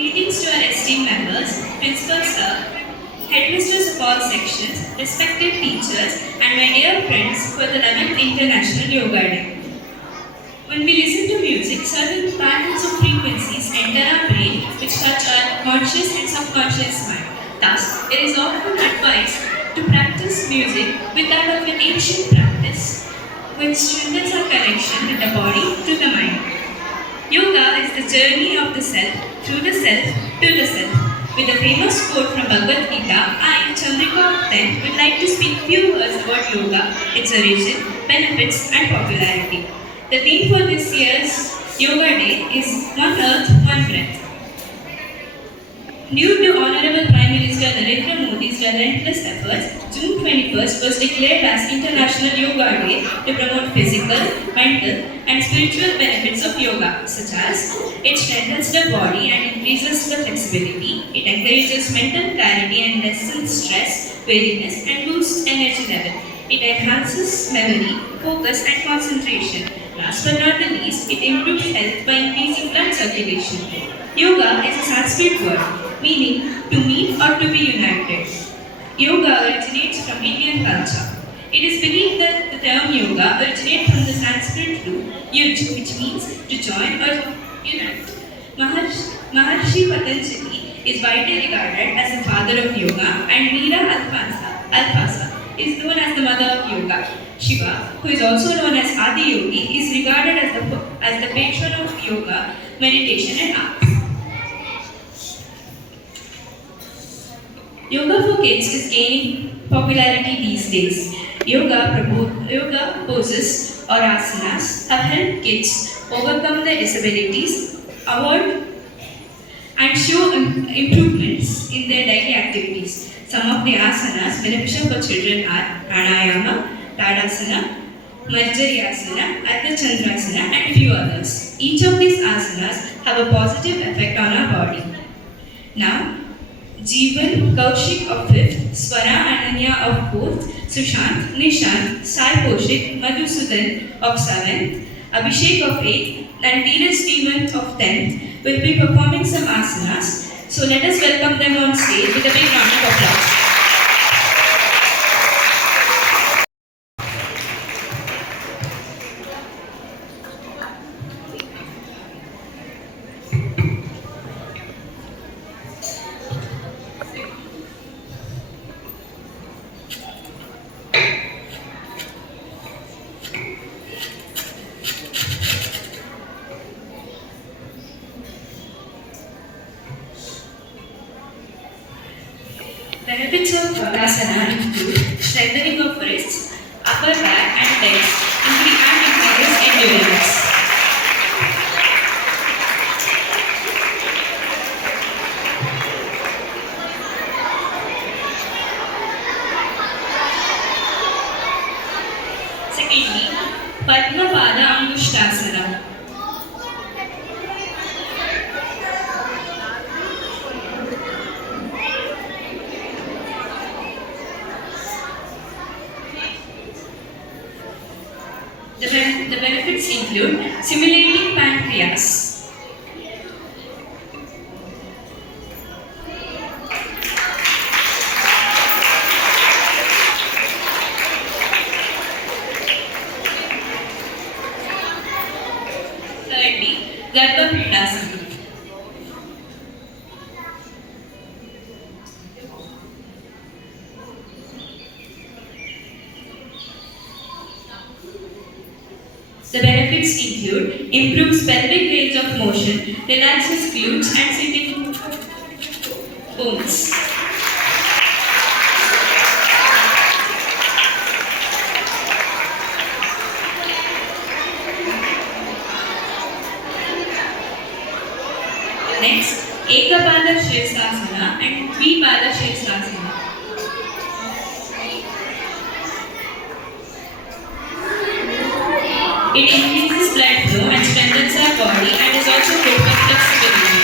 Greetings to our esteemed members, principal sir, headmisters of all sections, respected teachers, and my dear friends for the 11th International Yoga Day. When we listen to music, certain patterns of frequencies enter our brain which touch our conscious and subconscious mind. Thus, it is often advised to practice music with that of an ancient practice which strengthens our connection with the body to the mind. Yoga is the journey of the self, through the self, to the self. With a famous quote from Bhagavad Gita, I, Chandrika Then, would like to speak few words about yoga, its origin, benefits, and popularity. The theme for this year's Yoga Day is One Earth, One Breath. Due to Honorable Prime Minister Narendra Modi's relentless efforts, June 21st was declared as International Yoga Day to promote physical, mental, and spiritual benefits of yoga, such as it strengthens the body and increases the flexibility, it encourages mental clarity and lessens stress, weariness, and boosts energy level. It enhances memory, focus, and concentration. Last but not the least, it improves health by increasing blood circulation. Yoga is a Sanskrit word meaning to meet or to be united. Yoga originates from Indian culture. It is believed that the term yoga originates from the Sanskrit root yuj, which means to join or unite. Maharshi Patanjali is widely regarded as the father of yoga, and Meera Alfasa is known as the mother of yoga. Shiva, who is also known as Adi Yogi, is regarded as the patron of yoga, meditation, and art. Yoga for kids is gaining popularity these days. Yoga poses or asanas have helped kids overcome their disabilities, avoid and show improvements in their daily activities. Some of the asanas beneficial for children are pranayama, tadasana, marjaryasana, ardha chandrasana, and few others. Each of these asanas have a positive effect on our body. Now, Jeevan Kaushik of 5th, Swara Ananya of 4th, Sushant, Nishant, Sai Poshik, Madhusudan of 7th, Abhishek of 8th, and Dheeraj Steven of 10th will be performing some asanas. So let us welcome them on stage with a big round of applause. Benefits of Tadasana include strengthening of wrists, upper back and legs, and increases endurance. Secondly, Padmapada Angushtasana. The benefits include stimulating pancreas, thirdly, Garbhapindasana. The benefits include improves pelvic range of motion, relaxes glutes and sitting bones. Next, Ekapada Shirsasana and Dvipada Shirsasana. It increases blood flow and strengthens our body and is also good for flexibility.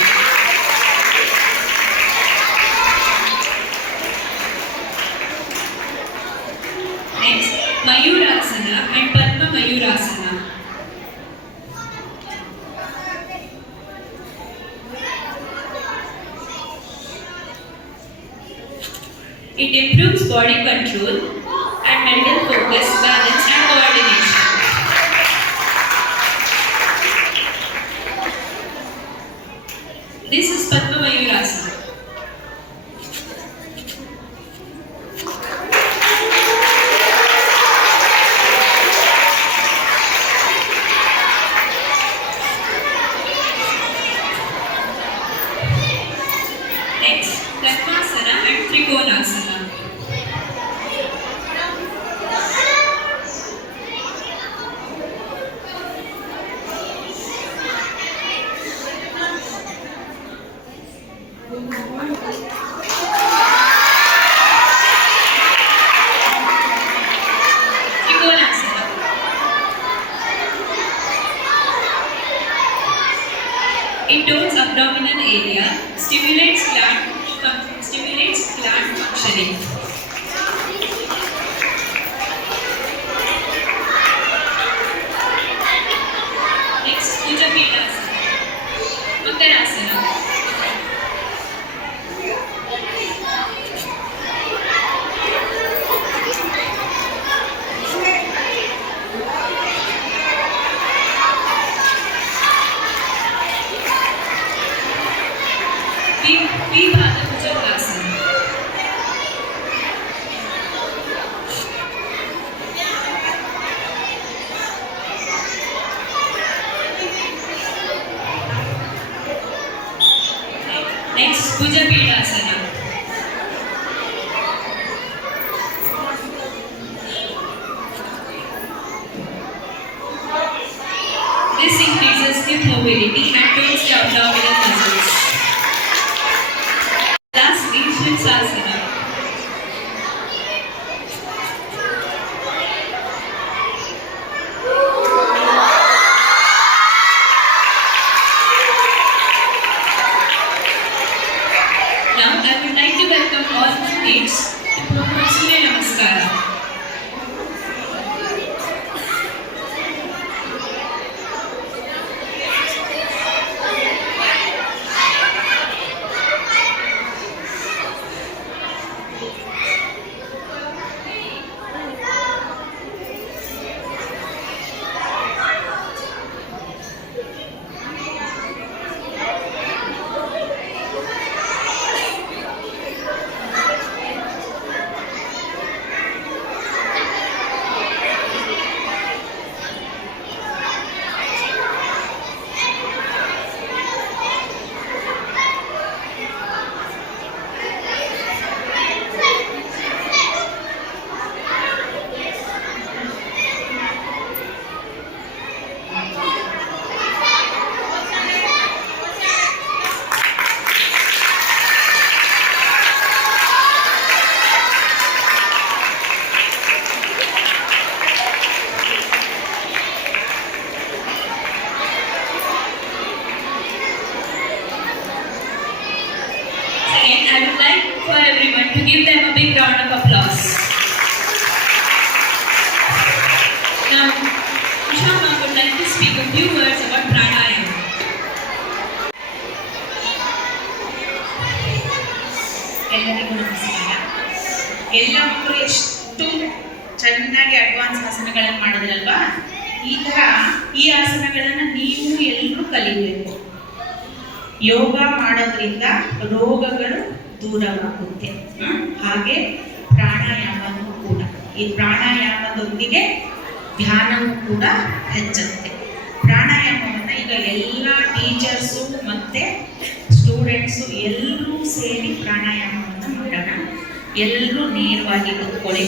Next, Mayurasana and Padma Mayurasana. It improves body control and mental focus, balance, and coordination. This is Padma Mayurasana. Next, Padmasana and Trikonasana. Trikonasana. It tones abdominal area, stimulates gland functioning. Next, Bhujapedasana. Uttanasana. Vibhada Bhujangasana. Next, Bhujapedasana. This increases hip mobility and tones the abdominal muscles. Lastly, Shritsasana. Now, I would like to welcome all the mates to perform Surya Namaskara. Second, I would like for everyone to give them a big round of applause. Now, Usha ma'am would like to speak a few words about pranayama. ಎಲ್ಲರಿಗೂ ನಮಸ್ಕಾರ. ಎಲ್ಲ ಮಕ್ಕಳು ಎಷ್ಟು ಚೆನ್ನಾಗಿ ಅಡ್ವಾನ್ಸ್ ಆಸನಗಳನ್ನು ಮಾಡಿದ್ರಲ್ವಾ? ಈ ಆಸನಗಳನ್ನು ನೀವು ಎಲ್ಲರೂ ಕಲಿಬೇಕು. ಯೋಗ ಮಾಡೋದ್ರಿಂದ ರೋಗಗಳು ದೂರವಾಗುತ್ತೆ. ಹಾಗೆ ಪ್ರಾಣಾಯಾಮವೂ ಕೂಡ, ಈ ಪ್ರಾಣಾಯಾಮದೊಂದಿಗೆ ಧ್ಯಾನವೂ ಕೂಡ ಹೆಚ್ಚುತ್ತೆ. ಪ್ರಾಣಾಯಾಮವನ್ನು ಈಗ ಎಲ್ಲ ಟೀಚರ್ಸು ಮತ್ತು ಸ್ಟೂಡೆಂಟ್ಸು ಎಲ್ಲರೂ ಸೇರಿ ಪ್ರಾಣಾಯಾಮವನ್ನು ಮಾಡೋಣ. ಎಲ್ಲರೂ ನೇರವಾಗಿ ಕೂತ್ಕೊಳ್ಳಿ.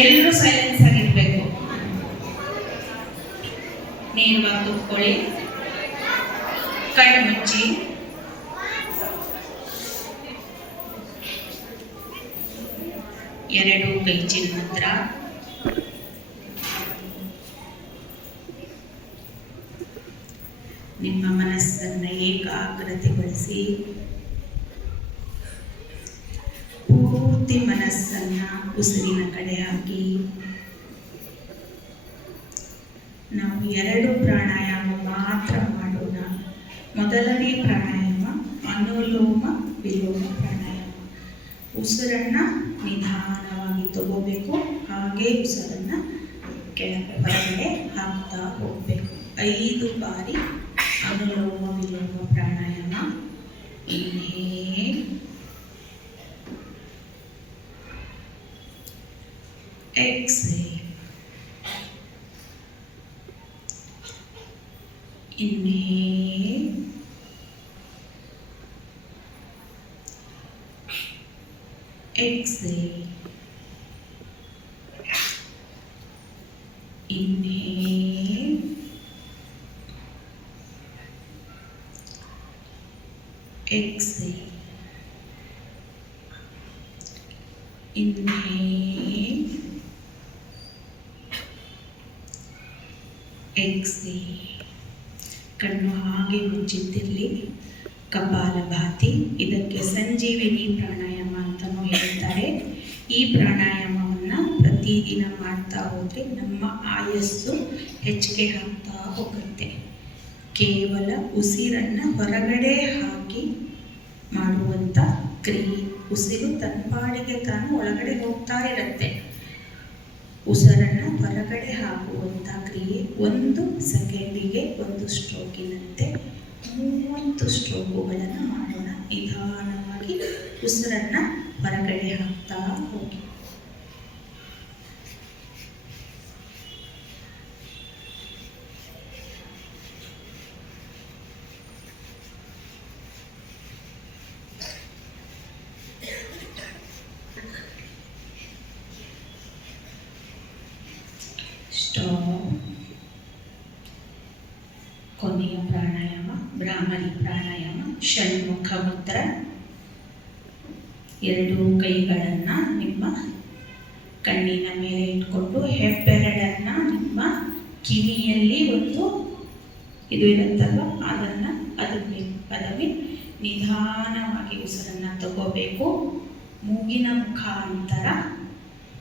ಎಲ್ಲರೂ ಸೈಲೆನ್ಸ್ ಆಗಿರ್ಬೇಕು. ನೇರವಾಗಿ ಕೂತ್ಕೊಳ್ಳಿ. ಕಣ್ಣು ಮುಚ್ಚಿ. ಎರಡು ಕೈ ಚಿನ್ಮುದ್ರ. ನಿಮ್ಮ ಮನಸ್ಸನ್ನು ಏಕಾಗ್ರತೆಗೊಳಿಸಿ ಪೂರ್ತಿ ಮನಸ್ಸನ್ನ ಉಸಿರಿನ ಕಡೆ ಹಾಕಿ. ನಾವು 2 ಪ್ರಾಣಾಯಾಮ ಮಾತ್ರ ಮಾಡೋಣ. ಮೊದಲನೇ ಪ್ರಾಣಾಯಾಮ ಅನುಲೋಮ ವಿಲೋಮ ಪ್ರಾಣಾಯಾಮ. ಉಸಿರನ್ನು ನಿಧಾನವಾಗಿ ತಗೋಬೇಕು, ಹಾಗೆ ಉಸಿರನ್ನು ಕೆಳಗೆ ಹೊರಗಡೆ ಹಾಕ್ತಾ ಹೋಗಬೇಕು. 5 ಬಾರಿ Anulom Vilom pranayama. Inhale, exhale, inhale, exhale, inhale, exhale, inhale, exhale. ಕಣ್ಣು ಹಾಗೆ ಮುಚ್ಚಿದ್ದಿರಲಿ. ಕಪಾಲಭಾತಿ, ಇದಕ್ಕೆ ಸಂಜೀವಿನಿ ಪ್ರಾಣಾಯಾಮ ಅಂತಲೂ ಹೇಳ್ತಾರೆ. ಈ ಪ್ರಾಣಾಯಾಮವನ್ನು ಪ್ರತಿದಿನ ಮಾಡ್ತಾ ಹೋದರೆ ನಮ್ಮ ಆಯಸ್ಸು ಹೆಚ್ಚಿಗೆ ಆಗ್ತಾ ಹೋಗುತ್ತೆ. ಕೇವಲ ಉಸಿರನ್ನು ಹೊರಗಡೆ ಹಾಕಿ ಮಾಡುವಂಥ ಕ್ರಿಯೆ. ಉಸಿರು ತನ್ಪಾಡಿಗೆ ತಾನು ಒಳಗಡೆ ಹೋಗ್ತಾ ಇರುತ್ತೆ. ಉಸಿರನ್ನು ಹೊರಗಡೆ ಹಾಕುವಂಥ ಕ್ರಿಯೆ 1 ಸೆಕೆಂಡಿಗೆ 1 ಸ್ಟ್ರೋಕಿನಂತೆ 30 ಸ್ಟ್ರೋಕುಗಳನ್ನು ಮಾಡೋಣ. ನಿಧಾನವಾಗಿ ಉಸಿರನ್ನು ಹೊರಗಡೆ ಹಾಕ್ತಾ ಹೋಗಿ. ಕೊನೆಯ ಪ್ರಾಣಾಯಾಮ ಭ್ರಾಮರಿ ಪ್ರಾಣಾಯಾಮ. ಷಣ್ಮುಖ ಮುದ್ರ. 2 ಕೈಗಳನ್ನು ನಿಮ್ಮ ಕಣ್ಣಿನ ಮೇಲೆ ಇಟ್ಕೊಂಡು ಹೆಬ್ಬೆರಳನ್ನು ನಿಮ್ಮ ಕಿವಿಯಲ್ಲಿ ಒಂದು ಇದು ಇರುತ್ತಲ್ವ ಅದ್ರ ಮೇಲೆ ನಿಧಾನವಾಗಿ ಉಸಿರನ್ನು ತಗೋಬೇಕು. ಮೂಗಿನ ಮುಖಾಂತರ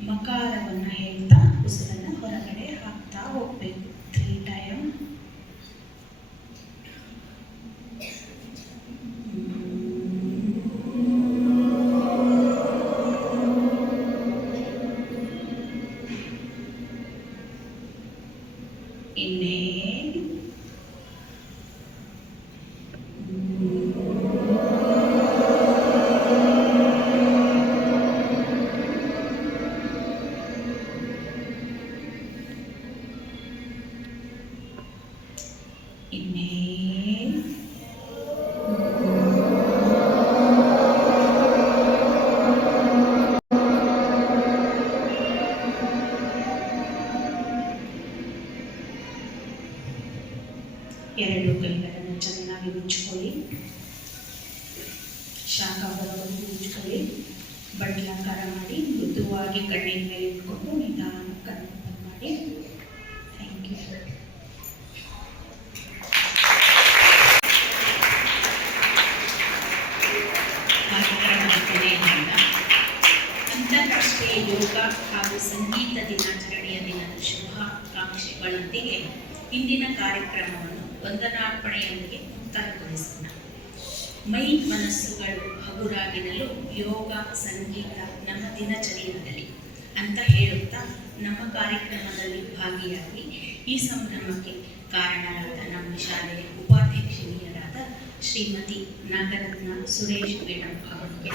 ಮಕಾರವನ್ನು ಹೇಳ್ತಾ ಉಸಿರನ್ನು ಹೊರಗಡೆ ಹಾಕ್ತಾ ಹೋಗಬೇಕು. 3 ಟೈಮ್. Inhale, inhale, ಎರಡು ಕೈಗಳನ್ನು ಚೆನ್ನಾಗಿ ಮುಚ್ಕೊಳ್ಳಿ. ಶಾಖ ಬರೋವರೆಗೂ ಮುಚ್ಕೊಳ್ಳಿ. ಬಡ್ಲಾಕಾರ ಮಾಡಿ ಮೃದುವಾಗಿ ಕಣ್ಣಿನ ಮೇಲೆ ಇಟ್ಕೊಂಡು ನಿಧಾನ ಕಣ್ಣು ಓಪನ್ ಮಾಡಿ. Thank you. ಅಂತಾರಾಷ್ಟ್ರೀಯ ಯೋಗ ಹಾಗೂ ಸಂಗೀತ ದಿನಾಚರಣೆಯ ದಿನದ ಶುಭಾಕಾಂಕ್ಷೆಗಳೊಂದಿಗೆ ಇಂದಿನ ಕಾರ್ಯಕ್ರಮವನ್ನು ವಂದನಾರ್ಪಣೆಯೊಂದಿಗೆ ಮುಕ್ತಾಯಗೊಳಿಸೋಣ. ಮೈ ಮನಸ್ಸುಗಳು ಹಗುರಾಗಿರಲು ಯೋಗ ಸಂಗೀತ ನಮ್ಮ ದಿನಚರಿಯಾಗಲಿ ಅಂತ ಹೇಳುತ್ತಾ ನಮ್ಮ ಕಾರ್ಯಕ್ರಮದಲ್ಲಿ ಭಾಗಿಯಾಗಿ ಈ ಸಂಭ್ರಮಕ್ಕೆ ಕಾರಣರಾದ ನಮ್ಮ ಶಾಲೆಯ ಉಪಾಧ್ಯಕ್ಷಿಣಿಯರಾದ ಶ್ರೀಮತಿ ನಾಗರತ್ನ ಸುರೇಶ್ ಮೇಡಮ್ ಅವರಿಗೆ,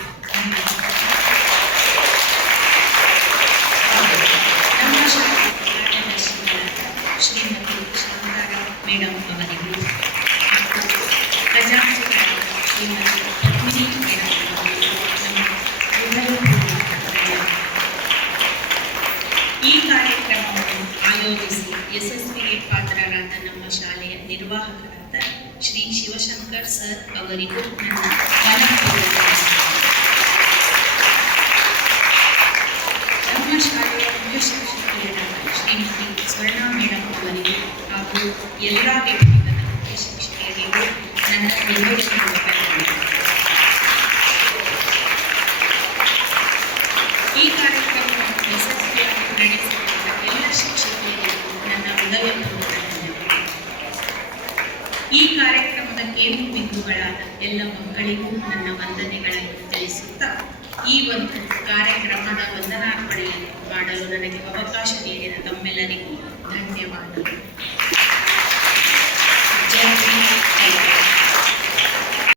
ನಮ್ಮ ಶಾಲೆಯ ಕಾರ್ಯದರ್ಶಿಗಳಾದ ಶ್ರೀಮತಿ ಶಾಂತಾರ ಮೇಡಮ್ ಅವರಿಗೆ ಮತ್ತು ಖಜಾಂಚಿಗಳಾದ ಶ್ರೀಮತಿ ಪದ್ಮಿನಿ ಮೇಡಮ್ ಅವರಿಗೆ ಈ ಕಾರ್ಯಕ್ರಮವನ್ನು ಆಯೋಜಿಸಿ ಯಶಸ್ವಿಗೆ ಪಾತ್ರರಾದ ನಮ್ಮ ಶಾಲೆಯ ನಿರ್ವಾಹಕರಾದ ಶ್ರೀ ಶಿವಶಂಕರ್ ಸರ್ ಅವರಿಗೂ ನನ್ನ ನಮ್ಮ ಶಾಲೆಯ ಮುಖ್ಯ ಶಿಕ್ಷಕಿಯರಾದ ಶ್ರೀಮತಿ ಸ್ವರ್ಣಾ ಮೇಡಮ್ ಅವರಿಗೂ ಹಾಗೂ ಎಲ್ಲ ವಿಭಾಗದ ಮುಖ್ಯ ಶಿಕ್ಷಕಿಯರಿಗೂ ನನ್ನ ಈ ಕಾರ್ಯಕ್ರಮವನ್ನು ಯಶಸ್ವಿಯಾಗಿ ನಡೆಸಿದ ಎಲ್ಲ ಶಿಕ್ಷಕಿಯರಿಗೂ ನನ್ನ ಹೃದಯಪೂರ್ವಕ ಧನ್ಯವಾದ. ಈ ಕಾರ್ಯಕ್ರಮದ ಕೇಂದ್ರ ಬಿಂದುಗಳಾದ ಎಲ್ಲ ಮಕ್ಕಳಿಗೂ ನನ್ನ ವಂದನೆಗಳನ್ನು ತಿಳಿಸುತ್ತಾ ಈ ಒಂದು ಕಾರ್ಯಕ್ರಮದ ವಂದನಾರ್ಪಣೆಯನ್ನು ಮಾಡಲು ನನಗೆ ಅವಕಾಶ ನೀಡಿದ ತಮ್ಮೆಲ್ಲರಿಗೂ ಧನ್ಯವಾದಗಳು.